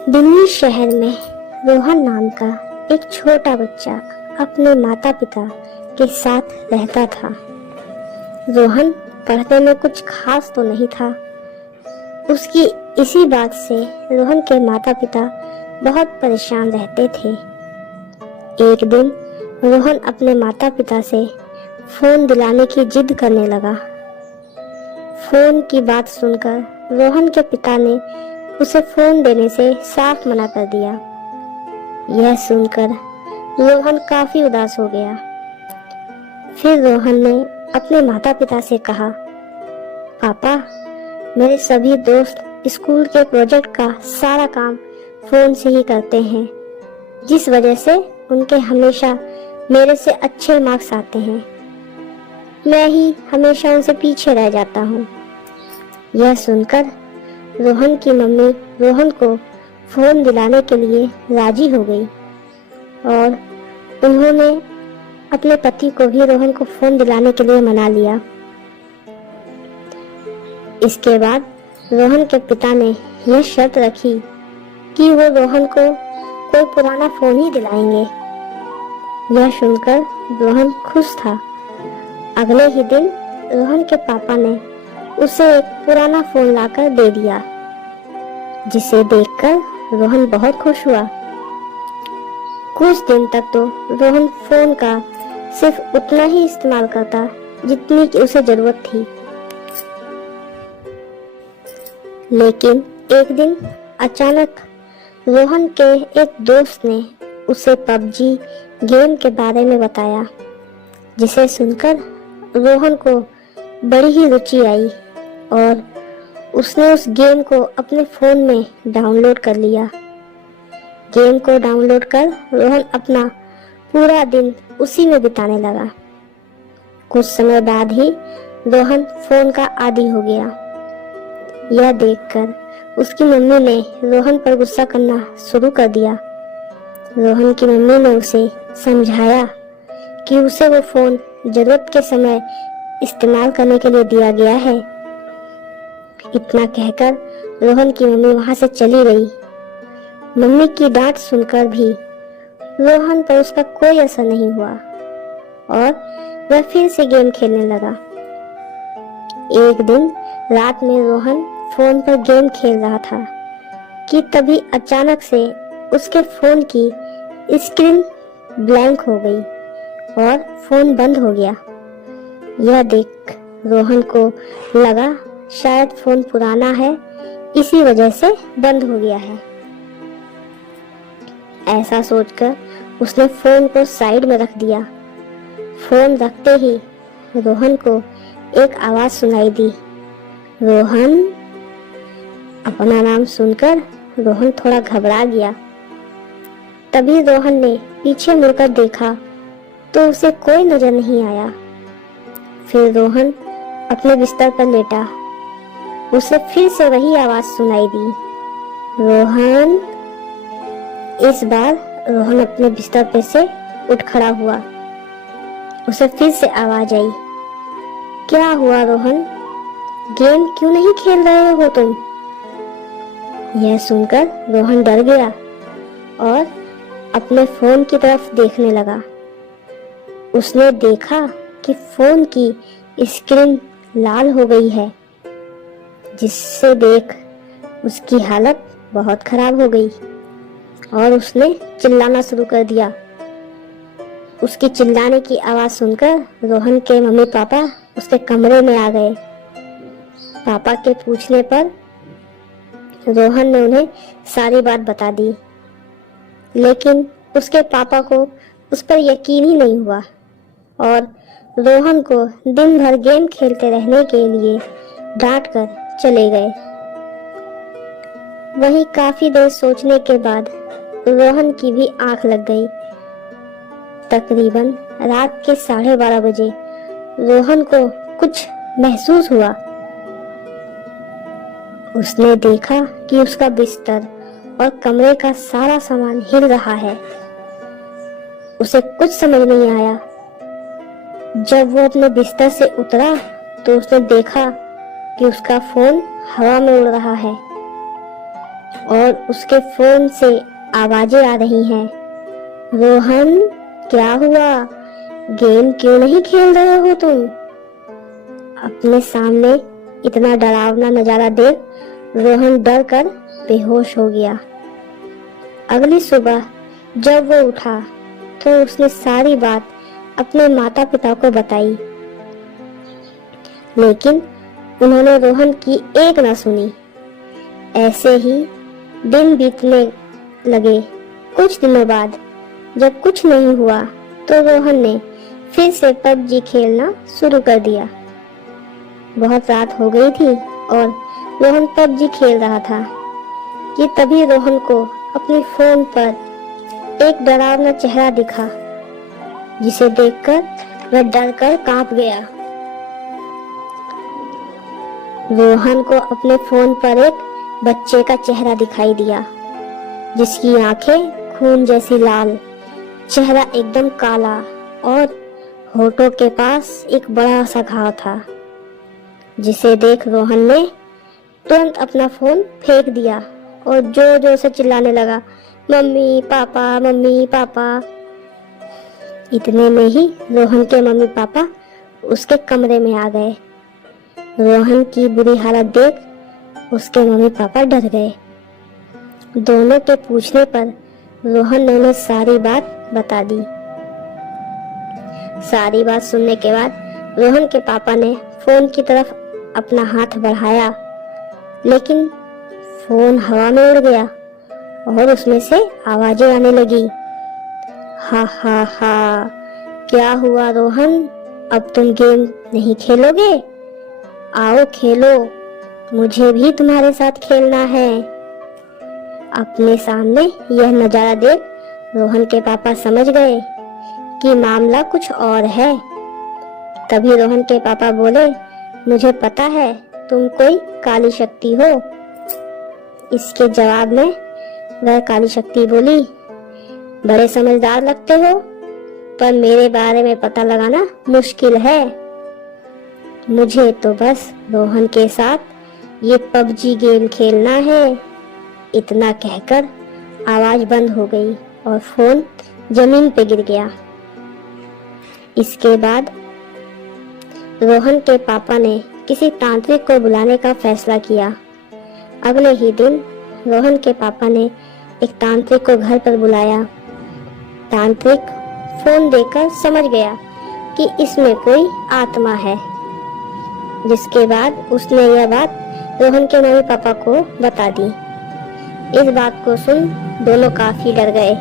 दिल्ली शहर में रोहन नाम का एक छोटा बच्चा अपने माता पिता के साथ रहता था। रोहन पढ़ने में कुछ खास तो नहीं था। उसकी इसी बात से रोहन के माता पिता बहुत परेशान रहते थे। एक दिन रोहन अपने माता पिता से फोन दिलाने की जिद करने लगा। फोन की बात सुनकर रोहन के पिता ने उसे फोन देने से साफ मना कर दिया। यह सुनकर रोहन काफी उदास हो गया। फिर रोहन ने अपने माता पिता से कहा, पापा, मेरे सभी दोस्त स्कूल के प्रोजेक्ट का सारा काम फोन से ही करते हैं, जिस वजह से उनके हमेशा मेरे से अच्छे मार्क्स आते हैं। मैं ही हमेशा उनसे पीछे रह जाता हूँ। यह सुनकर रोहन की मम्मी रोहन को फोन दिलाने के लिए राजी हो गई और उन्होंने अपने पति को भी रोहन को फोन दिलाने के लिए मना लिया। इसके बाद रोहन के पिता ने यह शर्त रखी कि वो रोहन को कोई पुराना फोन ही दिलाएंगे। यह सुनकर रोहन खुश था। अगले ही दिन रोहन के पापा ने उसे एक पुराना फोन लाकर दे दिया, जिसे देखकर रोहन बहुत खुश हुआ। कुछ दिन तक तो रोहन फोन का सिर्फ उतना ही इस्तेमाल करता जितनी की उसे जरूरत थी। लेकिन एक दिन अचानक रोहन के एक दोस्त ने उसे पबजी गेम के बारे में बताया, जिसे सुनकर रोहन को बड़ी ही रुचि आई और उसने उस गेम को अपने फोन में डाउनलोड कर लिया। गेम को डाउनलोड कर रोहन अपना पूरा दिन उसी में बिताने लगा। कुछ समय बाद ही रोहन फोन का आदी हो गया। यह देखकर उसकी मम्मी ने रोहन पर गुस्सा करना शुरू कर दिया। रोहन की मम्मी ने उसे समझाया कि उसे वो फोन जरूरत के समय इस्तेमाल करने के लिए दिया गया है। इतना कहकर रोहन की मम्मी वहां से चली गई। मम्मी की डांट सुनकर भी रोहन पर उसका कोई असर नहीं हुआ और वह फिर से गेम खेलने लगा। एक दिन रात में रोहन फोन पर गेम खेल रहा था कि तभी अचानक से उसके फोन की स्क्रीन ब्लैंक हो गई और फोन बंद हो गया। यह देख रोहन को लगा शायद फोन पुराना है, इसी वजह से बंद हो गया है। ऐसा सोचकर उसने फोन को साइड में रख दिया। फोन रखते ही रोहन को एक आवाज सुनाई दी, रोहन। अपना नाम सुनकर रोहन थोड़ा घबरा गया। तभी रोहन ने पीछे मुड़कर देखा तो उसे कोई नजर नहीं आया। फिर रोहन अपने बिस्तर पर लेटा। उसे फिर से वही आवाज सुनाई दी, रोहन। इस बार रोहन अपने बिस्तर पे से उठ खड़ा हुआ। उसे फिर से आवाज आई, क्या हुआ रोहन, गेम क्यों नहीं खेल रहे हो तुम? यह सुनकर रोहन डर गया और अपने फोन की तरफ देखने लगा। उसने देखा कि फोन की स्क्रीन लाल हो गई है, जिससे देख उसकी हालत बहुत खराब हो गई और उसने चिल्लाना शुरू कर दिया। उसकी चिल्लाने की आवाज सुनकर रोहन के मम्मी पापा उसके कमरे में आ गए। पापा के पूछने पर रोहन ने उन्हें सारी बात बता दी, लेकिन उसके पापा को उस पर यकीन ही नहीं हुआ और रोहन को दिन भर गेम खेलते रहने के लिए डांट कर चले गए। वहीं काफी देर सोचने के बाद रोहन की भी आंख लग गई। तकरीबन रात के 12:30 बजे रोहन को कुछ महसूस हुआ। उसने देखा कि उसका बिस्तर और कमरे का सारा सामान हिल रहा है। उसे कुछ समझ नहीं आया। जब वो अपने बिस्तर से उतरा तो उसने देखा कि उसका फोन हवा में उड़ रहा है। और उसके फोन से आवाजें आ रही हैं। रोहन, क्या हुआ? गेम क्यों नहीं खेल रहे हो तुम? अपने सामने इतना डरावना नजारा देख रोहन डर कर बेहोश हो गया। अगली सुबह जब वो उठा तो उसने सारी बात अपने माता पिता को बताई, लेकिन उन्होंने रोहन की एक न सुनी। ऐसे ही दिन बीतने लगे। कुछ दिनों बाद जब कुछ नहीं हुआ तो रोहन ने फिर से पबजी खेलना शुरू कर दिया। बहुत रात हो गई थी और रोहन पबजी खेल रहा था कि तभी रोहन को अपने फोन पर एक डरावना चेहरा दिखा, जिसे देखकर वह डर कर कांप गया। रोहन को अपने फोन पर एक बच्चे का चेहरा दिखाई दिया, जिसकी आंखें खून जैसी लाल, चेहरा एकदम काला और होठों के पास एक बड़ा सा घाव था, जिसे देख रोहन ने तुरंत अपना फोन फेंक दिया और जोर जोर से चिल्लाने लगा, मम्मी पापा, मम्मी पापा। इतने में ही रोहन के मम्मी पापा उसके कमरे में आ गए। रोहन की बुरी हालत देख उसके मम्मी पापा डर गए। दोनों के पूछने पर रोहन ने उन्हें सारी बात बता दी। सारी बात सुनने के बाद रोहन के पापा ने फोन की तरफ अपना हाथ बढ़ाया, लेकिन फोन हवा में उड़ गया और उसमें से आवाजें आने लगी। हा हा हा, क्या हुआ रोहन? अब तुम गेम नहीं खेलोगे? आओ खेलो, मुझे भी तुम्हारे साथ खेलना है। अपने सामने यह नजारा देख रोहन के पापा समझ गए कि मामला कुछ और है। तभी रोहन के पापा बोले, मुझे पता है तुम कोई काली शक्ति हो। इसके जवाब में वह काली शक्ति बोली, बड़े समझदार लगते हो, पर मेरे बारे में पता लगाना मुश्किल है। मुझे तो बस रोहन के साथ ये पबजी गेम खेलना है। इतना कहकर आवाज बंद हो गई और फोन जमीन पे गिर गया। इसके बाद रोहन के पापा ने किसी तांत्रिक को बुलाने का फैसला किया। अगले ही दिन रोहन के पापा ने एक तांत्रिक को घर पर बुलाया। तांत्रिक फोन देखकर समझ गया कि इसमें कोई आत्मा है, जिसके बाद उसने यह बात रोहन के मम्मी पापा को बता दी। इस बात को सुन दोनों काफी डर गए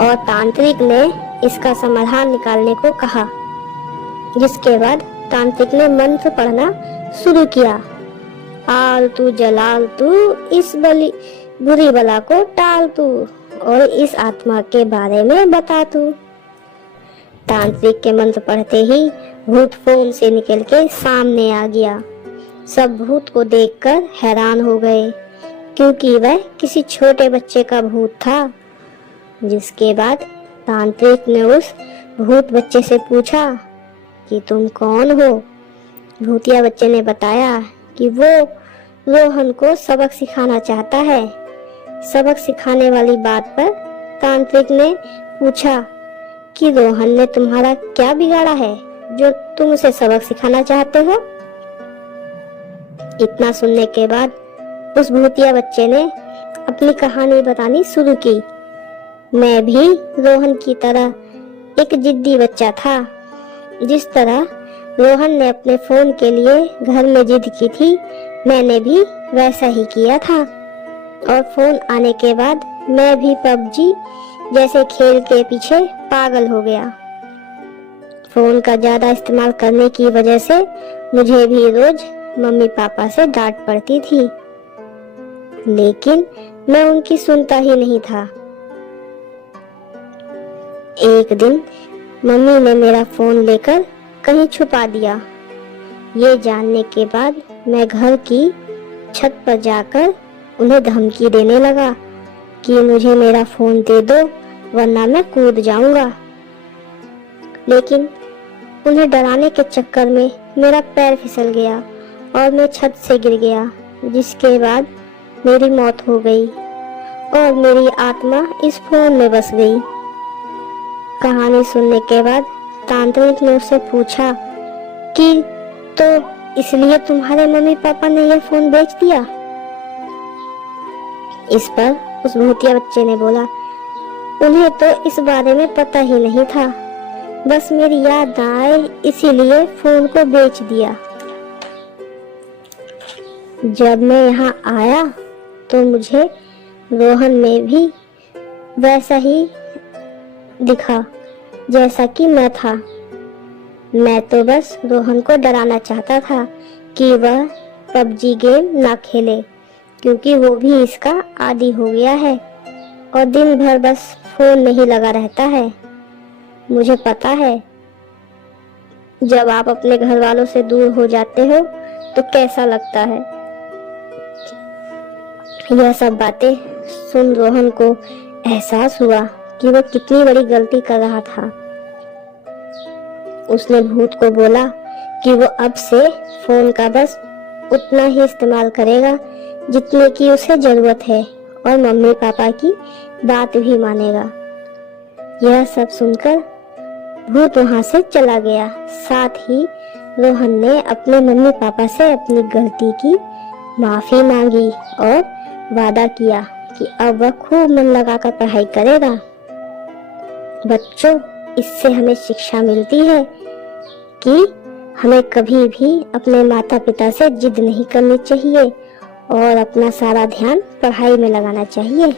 और तांत्रिक ने इसका समाधान निकालने को कहा, जिसके बाद तांत्रिक ने मंत्र पढ़ना शुरू किया। आल तू जलाल तू, इस बुरी बला को टाल तू और इस आत्मा के बारे में बता तू। तांत्रिक के मंत्र पढ़ते ही भूत फोन से निकल के सामने आ गया। सब भूत को देखकर हैरान हो गए, क्योंकि वह किसी छोटे बच्चे का भूत था। जिसके बाद तांत्रिक ने उस भूत बच्चे से पूछा कि तुम कौन हो। भूतिया बच्चे ने बताया कि वो रोहन को सबक सिखाना चाहता है। सबक सिखाने वाली बात पर तांत्रिक ने पूछा कि रोहन ने तुम्हारा क्या बिगाड़ा है जो तुम उसे सबक सिखाना चाहते हो। इतना सुनने के बाद उस भूतिया बच्चे ने अपनी कहानी बतानी शुरू की। मैं भी रोहन की तरह एक जिद्दी बच्चा था। जिस तरह रोहन ने अपने फोन के लिए घर में जिद की थी, मैंने भी वैसा ही किया था और फोन आने के बाद मैं भी पबजी जैसे खेल के पीछे पागल हो गया। फोन का ज्यादा इस्तेमाल करने की वजह से मुझे भी रोज मम्मी पापा से डांट पड़ती थी, लेकिन मैं उनकी सुनता ही नहीं था। एक दिन मम्मी ने मेरा फोन लेकर कहीं छुपा दिया। ये जानने के बाद मैं घर की छत पर जाकर उन्हें धमकी देने लगा कि मुझे मेरा फोन दे दो, वरना मैं कूद जाऊंगा। लेकिन उन्हें डराने के चक्कर में मेरा पैर फिसल गया और मैं छत से गिर गया, जिसके बाद मेरी मौत हो गई और मेरी आत्मा इस फोन में बस गई। कहानी सुनने के बाद तांत्रिक ने उससे पूछा कि तो इसलिए तुम्हारे मम्मी पापा ने यह फोन बेच दिया? इस पर उस भूतिया बच्चे ने बोला, उन्हें तो इस बारे में पता ही नहीं था, बस मेरी याद ना आए इसीलिए फोन को बेच दिया। जब मैं यहाँ आया तो मुझे रोहन में भी वैसा ही दिखा जैसा कि मैं था। मैं तो बस रोहन को डराना चाहता था कि वह पबजी गेम ना खेले, क्योंकि वो भी इसका आदी हो गया है और दिन भर बस फोन में ही लगा रहता है। मुझे पता है जब आप अपने घर वालों से दूर हो जाते हो तो कैसा लगता है। यह सब बातें सुन रोहन को एहसास हुआ कि वह कितनी बड़ी गलती कर रहा था। उसने भूत को बोला कि वो अब से फोन का बस उतना ही इस्तेमाल करेगा जितने की उसे जरूरत है और मम्मी पापा की बात भी मानेगा। यह सब सुनकर भूत वहां से चला गया। साथ ही रोहन ने अपने मम्मी पापा से अपनी गलती की माफी मांगी और वादा किया कि अब वह खूब मन लगाकर पढ़ाई करेगा। बच्चों, इससे हमें शिक्षा मिलती है कि हमें कभी भी अपने माता पिता से जिद नहीं करनी चाहिए और अपना सारा ध्यान पढ़ाई में लगाना चाहिए।